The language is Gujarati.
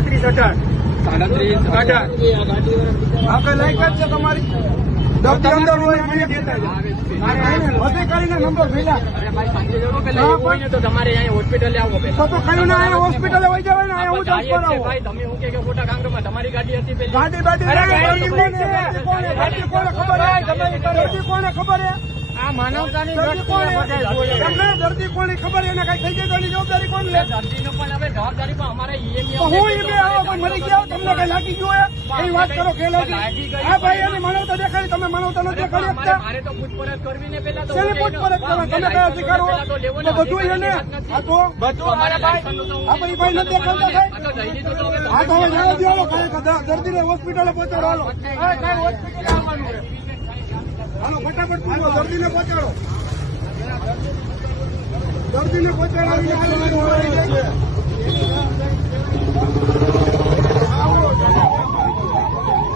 3718 આપણે લાયકાત છે તમારી દર્દી અંદર હોય મને દેતા વધે કરીને નંબર ભેગા તો તમારે અહીંયા હોસ્પિટલે આવો તો કયું ને અહીંયા હોસ્પિટલે વહી જવાય ને અહીંયા હું જ કરાવું ભાઈ તમે હું કે ખોટા કાંકરમાં તમારી ગાડી હતી પેલી ગાડી કોને ખબર હે દર્દી કોને ખબર હે આ માનવતાની દર્દી કોની ખબર એને કઈ થઈ જાય તો એની જવાબદારી કોણ લે દર્દીનો પણ હવે જવાબદારી પણ અમારે હું એમ આવો મરી ગયા તમને કઈ લાગી ગયું એ વાત કરો કે હા ભાઈ એની માનવતા દેખાડી તમે માનવતા નથી દેખાડી શકતા મારે તો પૂછપરછ કરવી ને પેલા તો પૂછપરછ કરો તમે કયા અધિકારો તો બધું એને આ તો બધું અમારા ભાઈ આ ભાઈ નથી દેખાડતા થાય આ તો હવે જાણો દેવાનો દર્દીને હોસ્પિટલે પહોંચાડો હાલો હોસ્પિટલે આવવાનું હાલો ફટાફટ પૂછો દર્દીને પહોંચાડો દર્દીને પહોંચાડો